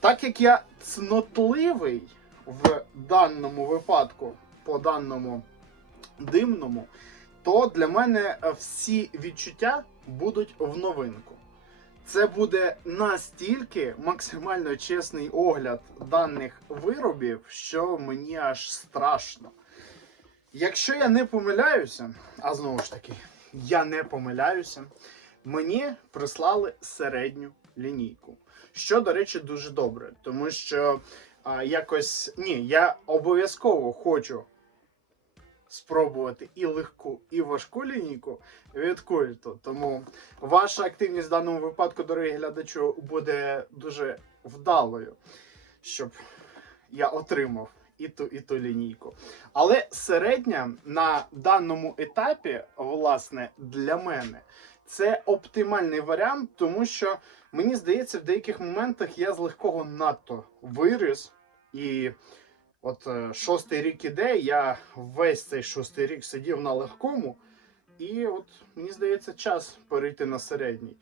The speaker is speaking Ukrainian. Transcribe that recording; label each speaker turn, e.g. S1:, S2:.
S1: Так як я цнотливий в даному випадку, по даному димному, то для мене всі відчуття будуть в новинку. Це буде настільки максимально чесний огляд даних виробів, що мені аж страшно. Якщо я не помиляюся, а знову ж таки, я не помиляюся, мені прислали середню лінійку. Що, до речі, дуже добре, тому що а, якось ні, я обов'язково хочу спробувати і легку, і важку лінійку від культу. Тому ваша активність в даному випадку, дорогі глядачу, буде дуже вдалою, щоб я отримав і ту, і ту лінійку. Але середня на даному етапі, власне, для мене, це оптимальний варіант, тому що мені здається, в деяких моментах я з легкого надто виріс. І от е, шостий рік іде, я весь цей шостий рік сидів на легкому. І от мені здається, час перейти на середній.